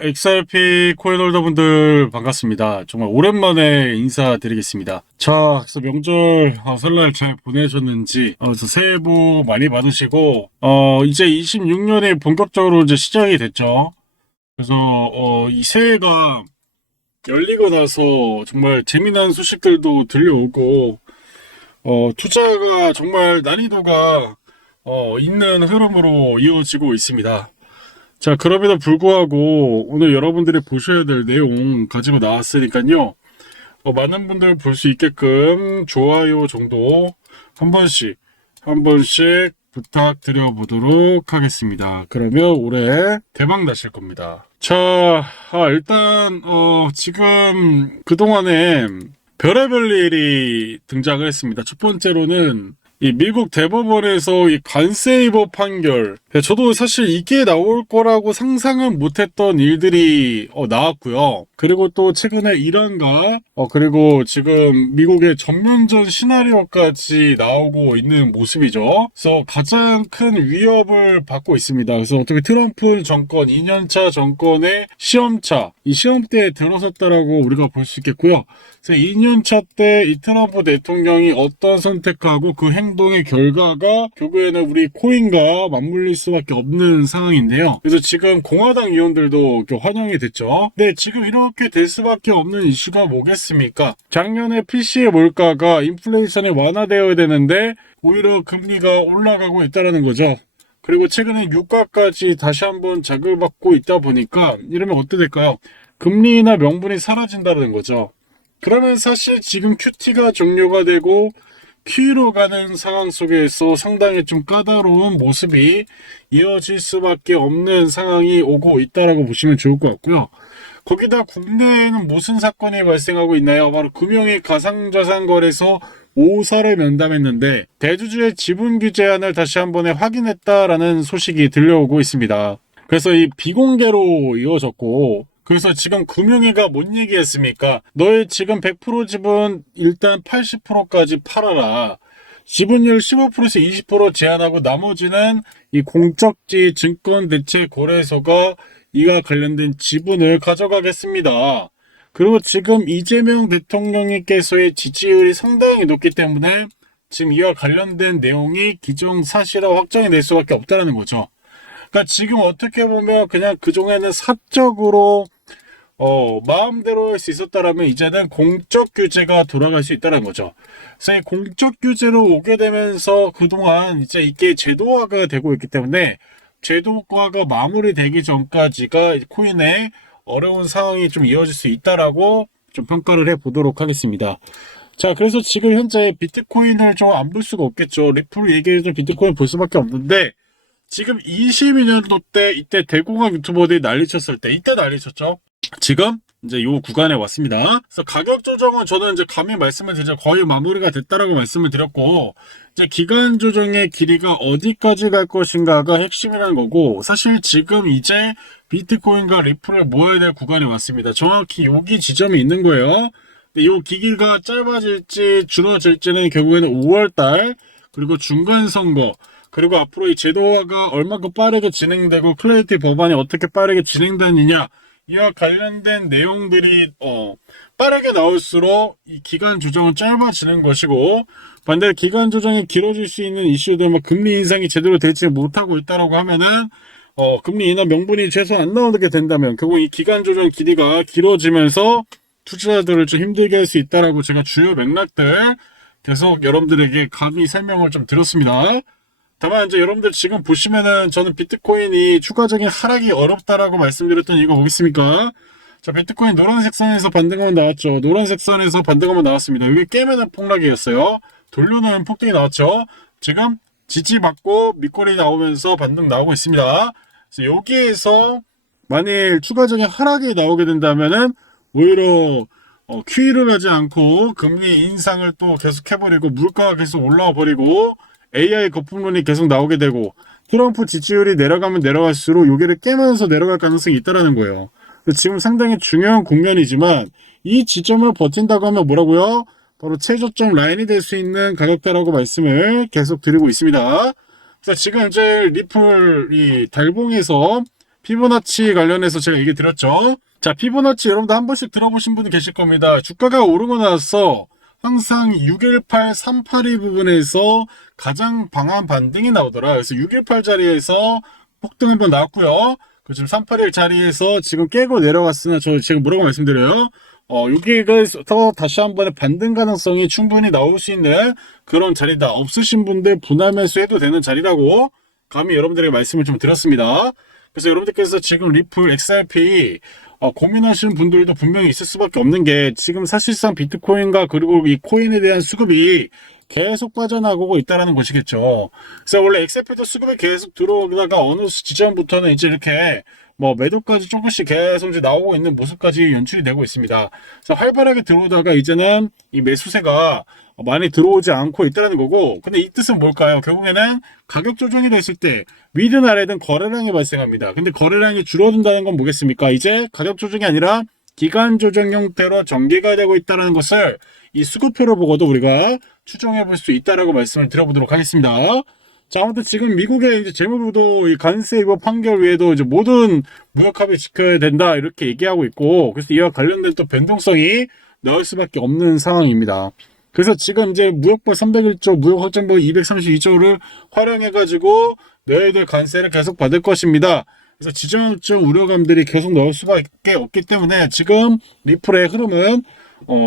XRP 코인홀더분들 반갑습니다. 정말 오랜만에 인사드리겠습니다. 자, 그래서 명절 설날 잘 보내셨는지, 그래서 새해 복 많이 받으시고, 이제 26년이 본격적으로 이제 시작이 됐죠. 그래서 이 새해가 열리고 나서 정말 재미난 소식들도 들려오고, 투자가 정말 난이도가 있는 흐름으로 이어지고 있습니다. 자, 그럼에도 불구하고 오늘 여러분들이 보셔야 될 내용 가지고 나왔으니까요. 많은 분들 볼 수 있게끔 좋아요 정도 한 번씩 부탁드려 보도록 하겠습니다. 그러면 올해 대박 나실 겁니다. 자, 일단 지금 그동안에 별의별 일이 등장을 했습니다. 첫 번째로는 이 미국 대법원에서 이 간세이버 판결, 저도 사실 이게 나올 거라고 상상은 못했던 일들이 나왔고요. 그리고 또 최근에 이란과 그리고 지금 미국의 전면전 시나리오까지 나오고 있는 모습이죠. 그래서 가장 큰 위협을 받고 있습니다. 그래서 어떻게 트럼프 정권 2년차 정권의 시험차, 이 시험대에 들어섰다라고 우리가 볼 수 있겠고요. 그래서 2년차 때 이 트럼프 대통령이 어떤 선택하고 그 행동의 결과가 결국에는 우리 코인과 맞물릴 수밖에 없는 상황인데요. 그래서 지금 공화당 의원들도 환영이 됐죠. 네, 지금 이렇게 될 수밖에 없는 이슈가 뭐겠습니까? 작년에 PC의 물가가 인플레이션이 완화되어야 되는데 오히려 금리가 올라가고 있다는 거죠. 그리고 최근에 유가까지 다시 한번 자극받고 있다 보니까 이러면 어떻게 될까요? 금리나 명분이 사라진다는 거죠. 그러면 사실 지금 QT가 종료가 되고 QE로 가는 상황 속에서 상당히 좀 까다로운 모습이 이어질 수밖에 없는 상황이 오고 있다라고 보시면 좋을 것 같고요. 거기다 국내에는 무슨 사건이 발생하고 있나요? 바로 금융위 가상자산거래소 5사를 면담했는데 대주주의 지분 규제안을 다시 한 번에 확인했다라는 소식이 들려오고 있습니다. 그래서 이 비공개로 이어졌고, 그래서 지금 금융위가 뭔 얘기했습니까? 너의 지금 100% 지분 일단 80%까지 팔아라. 지분율 15%에서 20% 제한하고 나머지는 이 공적지 증권대체거래소가 이와 관련된 지분을 가져가겠습니다. 그리고 지금 이재명 대통령님께서의 지지율이 상당히 높기 때문에 지금 이와 관련된 내용이 기정사실화 확정이 될 수밖에 없다는 거죠. 그러니까 지금 어떻게 보면 그냥 그동안은 사적으로 마음대로 할 수 있었다라면 이제는 공적 규제가 돌아갈 수 있다는 거죠. 그래서 이 공적 규제로 오게 되면서 그동안 이제 이게 제도화가 되고 있기 때문에 제도화가 마무리되기 전까지가 코인의 어려운 상황이 좀 이어질 수 있다라고 좀 평가를 해보도록 하겠습니다. 자, 그래서 지금 현재 비트코인을 좀 안 볼 수가 없겠죠. 리플 얘기해서 비트코인 볼 수밖에 없는데 지금 22년도 때 이때 대공황 유튜버들이 난리쳤을 때 이때 난리쳤죠. 지금 이제 요 구간에 왔습니다. 그래서 가격 조정은 저는 이제 감히 말씀을 드리죠. 거의 마무리가 됐다라고 말씀을 드렸고 이제 기간 조정의 길이가 어디까지 갈 것인가가 핵심이라는 거고 사실 지금 이제 비트코인과 리플을 모아야 될 구간에 왔습니다. 정확히 여기 지점이 있는 거예요. 근데 요 기기가 짧아질지 줄어질지는 결국에는 5월달 그리고 중간선거 그리고 앞으로 이 제도화가 얼마큼 빠르게 진행되고 클래리티 법안이 어떻게 빠르게 진행되느냐 이와 관련된 내용들이 빠르게 나올수록 이 기간 조정은 짧아지는 것이고 반대로 기간 조정이 길어질 수 있는 이슈들 뭐 금리 인상이 제대로 되지 못하고 있다라고 하면은 금리 인하 명분이 최소 안 나오게 된다면 결국 이 기간 조정 길이가 길어지면서 투자자들을 좀 힘들게 할 수 있다라고 제가 주요 맥락들 계속 여러분들에게 감히 설명을 좀 드렸습니다. 다만 이제 여러분들 지금 보시면은 저는 비트코인이 추가적인 하락이 어렵다라고 말씀드렸던 이유가 뭐겠습니까? 자, 비트코인 노란색 선에서 반등하면 나왔죠. 노란색 선에서 반등하면 나왔습니다. 이게 깨매는 폭락이었어요. 돌려놓은 폭등이 나왔죠. 지금 지지받고 밑거리 나오면서 반등 나오고 있습니다. 그래서 여기에서 만일 추가적인 하락이 나오게 된다면은 오히려 QE를 하지 않고 금리 인상을 또 계속 해버리고 물가가 계속 올라와 버리고 AI 거품론이 계속 나오게 되고 트럼프 지지율이 내려가면 내려갈수록 여기를 깨면서 내려갈 가능성이 있다는 거예요. 지금 상당히 중요한 국면이지만 이 지점을 버틴다고 하면 뭐라고요? 바로 최저점 라인이 될 수 있는 가격대라고 말씀을 계속 드리고 있습니다. 그래서 지금 이제 리플 이 달봉에서 피보나치 관련해서 제가 얘기 드렸죠. 자, 피보나치 여러분들 한 번씩 들어보신 분이 계실 겁니다. 주가가 오르고 나서 항상 618, 382 부분에서 가장 강한 반등이 나오더라. 그래서 618 자리에서 폭등 한번 나왔고요. 그 지금 381 자리에서 지금 깨고 내려갔으나 저 지금 뭐라고 말씀드려요? 여기에서 다시 한번의 반등 가능성이 충분히 나올 수 있는 그런 자리다. 없으신 분들 분할 매수해도 되는 자리라고 감히 여러분들에게 말씀을 좀 드렸습니다. 그래서 여러분들께서 지금 리플, XRP 고민하시는 분들도 분명히 있을 수밖에 없는 게 지금 사실상 비트코인과 그리고 이 코인에 대한 수급이 계속 빠져나가고 있다는 것이겠죠. 그래서 원래 XRP도 수급이 계속 들어오다가 어느 지점부터는 이제 이렇게 뭐 매도까지 조금씩 계속 이제 나오고 있는 모습까지 연출이 되고 있습니다. 그래서 활발하게 들어오다가 이제는 이 매수세가 많이 들어오지 않고 있다는 거고, 근데 이 뜻은 뭘까요? 결국에는 가격 조정이 됐을 때 위든 아래든 거래량이 발생합니다. 근데 거래량이 줄어든다는 건 뭐겠습니까? 이제 가격 조정이 아니라 기간 조정 형태로 전개가 되고 있다는 것을 이 수급표로 보고도 우리가 추정해 볼 수 있다라고 말씀을 드려보도록 하겠습니다. 자, 아무튼 지금 미국의 이제 재무부도 이 관세 위법 판결 외에도 이제 모든 무역 합의 지켜야 된다 이렇게 얘기하고 있고, 그래서 이와 관련된 또 변동성이 나올 수밖에 없는 상황입니다. 그래서 지금 이제 무역법 301조, 무역확정법 232조를 활용해가지고 너희들 관세를 계속 받을 것입니다. 그래서 지정학적 우려감들이 계속 나올 수밖에 없기 때문에 지금 리플의 흐름은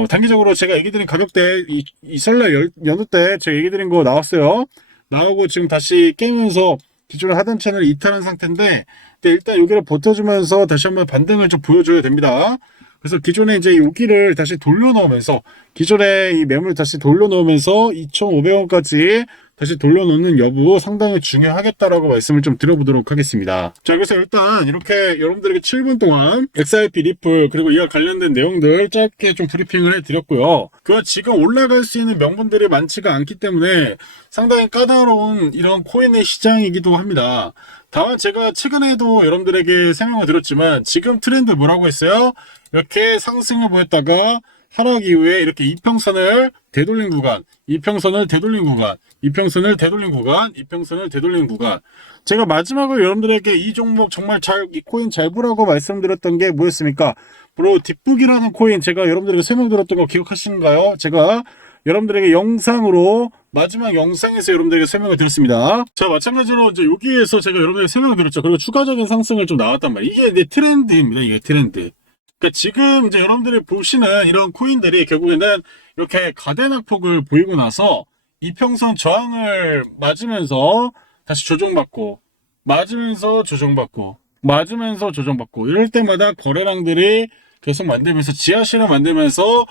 단기적으로 제가 얘기 드린 가격대 이 설날 연휴 때 제가 얘기 드린 거 나왔어요. 나오고 지금 다시 깨면서 기존에 하단 채널을 이탈한 상태인데, 일단 여기를 버텨주면서 다시 한번 반등을 좀 보여줘야 됩니다. 그래서 기존에 이제 여기를 다시 돌려놓으면서 기존에 이 매물 다시 돌려놓으면서 2,500원까지 다시 돌려놓는 여부 상당히 중요하겠다라고 말씀을 좀 드려보도록 하겠습니다. 자, 그래서 일단 이렇게 여러분들에게 7분 동안 XRP 리플 그리고 이와 관련된 내용들 짧게 좀 브리핑을 해드렸고요. 그 지금 올라갈 수 있는 명분들이 많지가 않기 때문에 상당히 까다로운 이런 코인의 시장이기도 합니다. 다만 제가 최근에도 여러분들에게 설명을 드렸지만 지금 트렌드 뭐라고 했어요? 이렇게 상승을 보였다가 하락 이후에 이렇게 이평선을 되돌린 구간, 이평선을 되돌린 구간, 이평선을 되돌린 구간, 이평선을 되돌린 구간. 제가 마지막으로 여러분들에게 이 종목 정말 이 코인 잘 보라고 말씀드렸던 게 뭐였습니까? 바로 딥북이라는 코인 제가 여러분들에게 설명드렸던 거 기억하시는가요? 제가 여러분들에게 영상으로 마지막 영상에서 여러분들에게 설명을 드렸습니다. 자, 마찬가지로 이제 여기에서 제가 여러분들에게 설명을 드렸죠. 그리고 추가적인 상승을 좀 나왔단 말이에요. 이게 이제 트렌드입니다. 이게 트렌드. 그러니까 지금 이제 여러분들이 보시는 이런 코인들이 결국에는 이렇게 가대낙폭을 보이고 나서 이평선 저항을 맞으면서 다시 조정받고, 맞으면서 조정받고, 맞으면서 조정받고, 이럴 때마다 거래량들이 계속 만들면서 지하실을 만들면서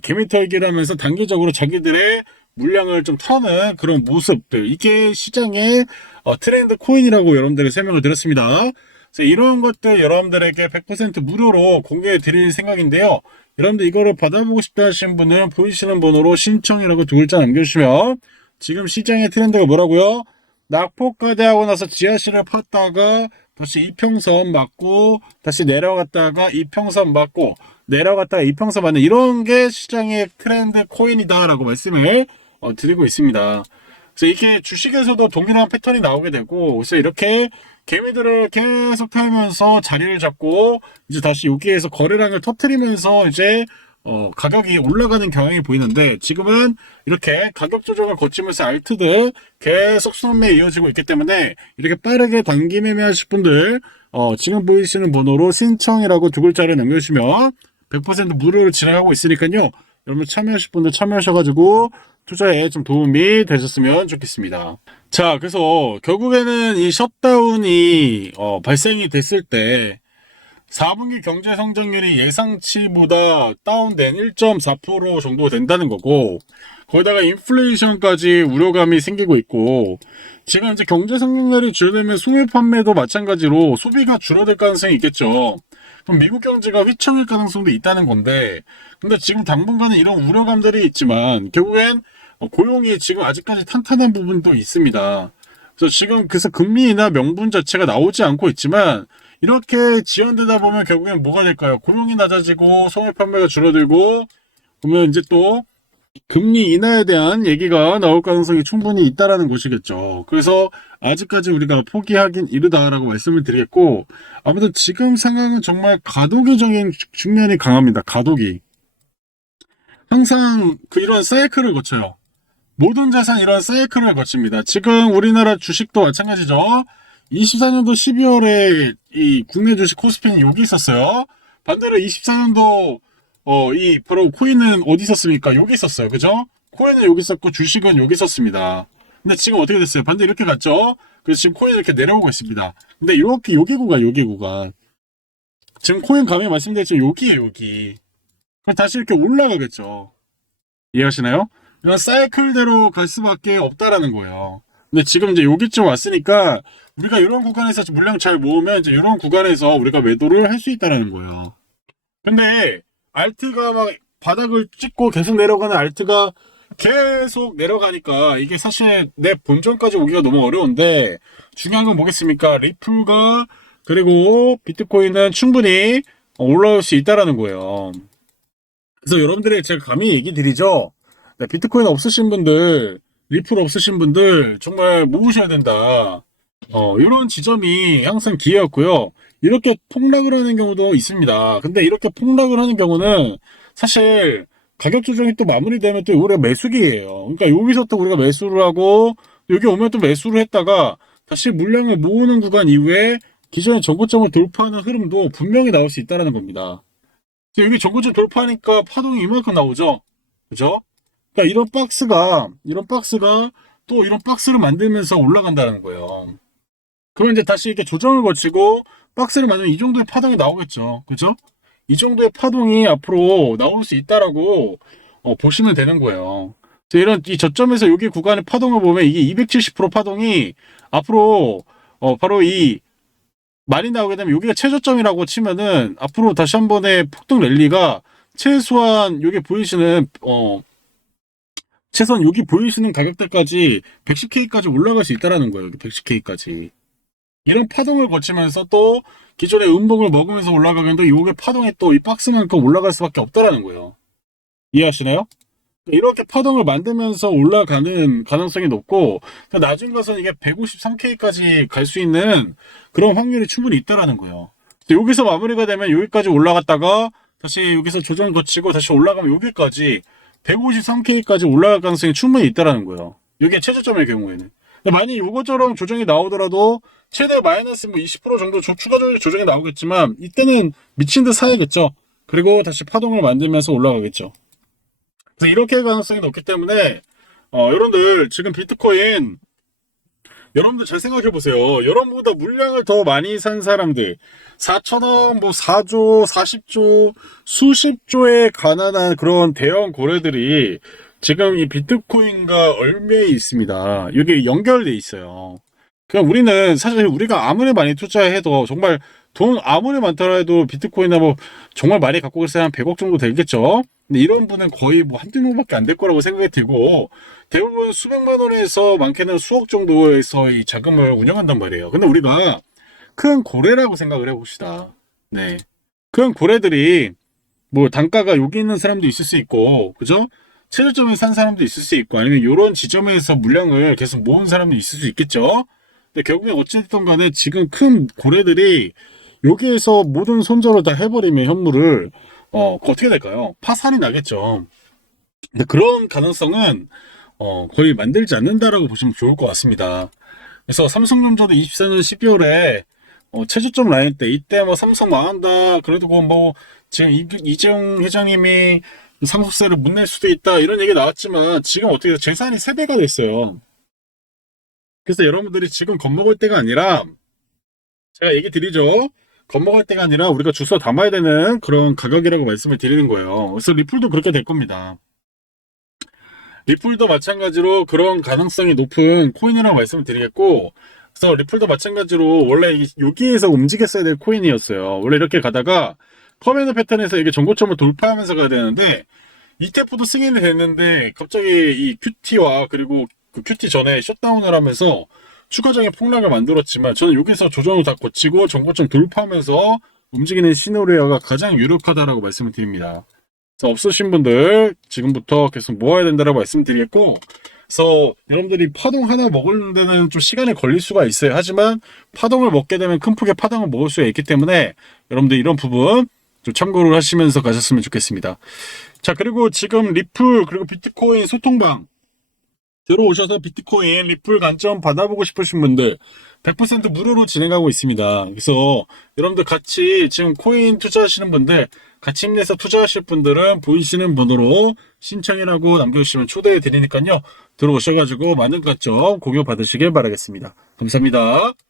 개미털기를 하면서 단기적으로 자기들의 물량을 좀 터는 그런 모습들, 이게 시장의 트렌드 코인이라고 여러분들에게 설명을 드렸습니다. 그래서 이런 것들 여러분들에게 100% 무료로 공개해 드릴 생각인데요. 여러분들 이거를 받아보고 싶다 하시는 분은 보이시는 번호로 신청이라고 두 글자 남겨주시면, 지금 시장의 트렌드가 뭐라고요? 낙폭과대하고 나서 지하실을 팠다가 다시 이평선 맞고, 다시 내려갔다가 이평선 맞고, 내려갔다가 이평선 맞는 이런 게 시장의 트렌드 코인이다 라고 말씀을 드리고 있습니다. 그래서 이게 주식에서도 동일한 패턴이 나오게 되고, 그래서 이렇게 개미들을 계속 타면서 자리를 잡고 이제 다시 여기에서 거래량을 터뜨리면서 이제 가격이 올라가는 경향이 보이는데, 지금은 이렇게 가격 조정을 거치면서 알트들 계속 수렴에 이어지고 있기 때문에 이렇게 빠르게 단기 매매하실 분들 지금 보이시는 번호로 신청이라고 두 글자를 남겨주시면 100% 무료로 진행하고 있으니까요. 여러분 참여하실 분들 참여하셔가지고 투자에 좀 도움이 되셨으면 좋겠습니다. 자, 그래서 결국에는 이 셧다운이 발생이 됐을 때 4분기 경제 성장률이 예상치보다 다운된 1.4% 정도 된다는 거고, 거기다가 인플레이션까지 우려감이 생기고 있고, 지금 이제 경제 성장률이 줄어들면 소매 판매도 마찬가지로 소비가 줄어들 가능성이 있겠죠. 그럼 미국 경제가 휘청일 가능성도 있다는 건데, 근데 지금 당분간은 이런 우려감들이 있지만 결국엔 고용이 지금 아직까지 탄탄한 부분도 있습니다. 그래서 금리나 명분 자체가 나오지 않고 있지만 이렇게 지연되다 보면 결국엔 뭐가 될까요? 고용이 낮아지고 소매 판매가 줄어들고, 그러면 이제 또 금리 인하에 대한 얘기가 나올 가능성이 충분히 있다라는 것이겠죠. 그래서 아직까지 우리가 포기하긴 이르다라고 말씀을 드리겠고, 아무튼 지금 상황은 정말 가도기적인 측면이 강합니다. 가도기. 항상 이런 사이클을 거쳐요. 모든 자산 이런 사이클을 거칩니다. 지금 우리나라 주식도 마찬가지죠. 24년도 12월에 이 국내 주식 코스피는 여기 있었어요. 반대로 24년도 이 바로 코인은 어디 있었습니까? 여기 있었어요. 그죠? 코인은 여기 있었고 주식은 여기 있었습니다. 근데 지금 어떻게 됐어요? 반대 이렇게 갔죠? 그래서 지금 코인은 이렇게 내려오고 있습니다. 근데 이렇게 여기 구간 지금 코인 가면 말씀드렸지만 여기에요, 여기. 그럼 다시 이렇게 올라가겠죠. 이해하시나요? 이런 사이클대로 갈 수밖에 없다라는 거예요. 근데 지금 이제 여기쯤 왔으니까 우리가 이런 구간에서 물량 잘 모으면 이제 이런 구간에서 우리가 매도를 할 수 있다라는 거예요. 근데 알트가 막 바닥을 찍고 계속 내려가는 알트가 계속 내려가니까 이게 사실 내 본전까지 오기가 너무 어려운데 중요한 건 뭐겠습니까? 리플과 그리고 비트코인은 충분히 올라올 수 있다라는 거예요. 그래서 여러분들이 제가 감히 얘기 드리죠. 네, 비트코인 없으신 분들, 리플 없으신 분들 정말 모으셔야 된다. 이런 지점이 항상 기회였고요. 이렇게 폭락을 하는 경우도 있습니다. 근데 이렇게 폭락을 하는 경우는 사실 가격 조정이 또 마무리되면 또 우리가 매수기예요. 그러니까 여기서 또 우리가 매수를 하고 여기 오면 또 매수를 했다가 다시 물량을 모으는 구간 이후에 기존의 정고점을 돌파하는 흐름도 분명히 나올 수 있다는 겁니다. 여기 정고점 돌파하니까 파동이 이만큼 나오죠. 그죠? 그러니까 이런 박스가 또 이런 박스를 만들면서 올라간다는 거예요. 그러면 이제 다시 이렇게 조정을 거치고 박스를 만들면 이 정도의 파동이 나오겠죠. 그죠? 이 정도의 파동이 앞으로 나올 수 있다라고 보시면 되는 거예요. 이런 이 저점에서 여기 구간의 파동을 보면 이게 270% 파동이 앞으로 바로 이 많이 나오게 되면 여기가 최저점이라고 치면은 앞으로 다시 한 번의 폭등 랠리가 최소한 여기 보이시는 최소한 여기 보이시는 가격대까지 110K까지 올라갈 수 있다라는 거예요. 110K까지. 이런 파동을 거치면서 또 기존의 음봉을 먹으면서 올라가는데 이게 파동에 또 이 박스만큼 올라갈 수밖에 없다라는 거예요. 이해하시나요? 이렇게 파동을 만들면서 올라가는 가능성이 높고 나중 가서는 이게 153K까지 갈 수 있는 그런 확률이 충분히 있다라는 거예요. 여기서 마무리가 되면 여기까지 올라갔다가 다시 여기서 조정 거치고 다시 올라가면 여기까지 153K까지 올라갈 가능성이 충분히 있다라는 거예요. 이게 최저점의 경우에는. 만약 이것처럼 조정이 나오더라도 최대 마이너스 뭐 20% 정도 추가적인 조정이 나오겠지만 이때는 미친 듯 사야겠죠. 그리고 다시 파동을 만들면서 올라가겠죠. 그래서 이렇게 할 가능성이 높기 때문에 여러분들 지금 비트코인 여러분들 잘 생각해 보세요. 여러분보다 물량을 더 많이 산 사람들 4천억 뭐 4조 40조 수십조에 가난한 그런 대형 고래들이 지금 이 비트코인과 얼매에 있습니다. 이게 연결돼 있어요. 그냥 우리는 사실 우리가 아무리 많이 투자해도 정말 돈 아무리 많더라 해도 비트코인이나 뭐 정말 많이 갖고 있어야 한 100억 정도 되겠죠. 근데 이런 분은 거의 뭐 한두 명밖에 안 될 거라고 생각이 들고 대부분 수백만 원에서 많게는 수억 정도에서 이 자금을 운영한단 말이에요. 근데 우리가 큰 고래라고 생각을 해봅시다. 네. 큰 고래들이 뭐 단가가 여기 있는 사람도 있을 수 있고, 그죠? 최저점에 산 사람도 있을 수 있고, 아니면 이런 지점에서 물량을 계속 모은 사람도 있을 수 있겠죠? 근데 결국에 어쨌든 간에 지금 큰 고래들이 여기에서 모든 손절을 다 해버리면 현물을, 어떻게 될까요? 파산이 나겠죠. 근데 그런 가능성은, 거의 만들지 않는다라고 보시면 좋을 것 같습니다. 그래서 삼성전자도 24년 12월에 최저점 라인 때 이때 뭐 삼성 망한다 그래도 뭐 지금 이재용 회장님이 상속세를 못 낼 수도 있다 이런 얘기 나왔지만 지금 어떻게 돼요? 재산이 3배가 됐어요. 그래서 여러분들이 지금 겁먹을 때가 아니라 제가 얘기 드리죠. 겁먹을 때가 아니라 우리가 주워 담아야 되는 그런 가격이라고 말씀을 드리는 거예요. 그래서 리플도 그렇게 될 겁니다. 리플도 마찬가지로 그런 가능성이 높은 코인이라고 말씀을 드리겠고, 그래서 리플도 마찬가지로 원래 여기에서 움직였어야 될 코인이었어요. 원래 이렇게 가다가 커맨드 패턴에서 이게 정고점을 돌파하면서 가야 되는데 ETF도 승인이 됐는데 갑자기 이 QT와 그리고 그 QT 전에 셧다운을 하면서 추가적인 폭락을 만들었지만 저는 여기서 조정을 다 거치고 정고점 돌파하면서 움직이는 시나리오가 가장 유력하다라고 말씀을 드립니다. 그래서 없으신 분들 지금부터 계속 모아야 된다고 말씀드리겠고, 그래서 여러분들이 파동 하나 먹을 데는 좀 시간이 걸릴 수가 있어요. 하지만 파동을 먹게 되면 큰 폭의 파동을 먹을 수가 있기 때문에 여러분들 이런 부분 좀 참고를 하시면서 가셨으면 좋겠습니다. 자, 그리고 지금 리플 그리고 비트코인 소통방 들어오셔서 비트코인 리플 관점 받아보고 싶으신 분들 100% 무료로 진행하고 있습니다. 그래서 여러분들 같이 지금 코인 투자하시는 분들, 같이 힘내서 투자하실 분들은 보이시는 번호로 신청이라고 남겨주시면 초대해 드리니까요. 들어오셔가지고 많은 관점 공유 받으시길 바라겠습니다. 감사합니다.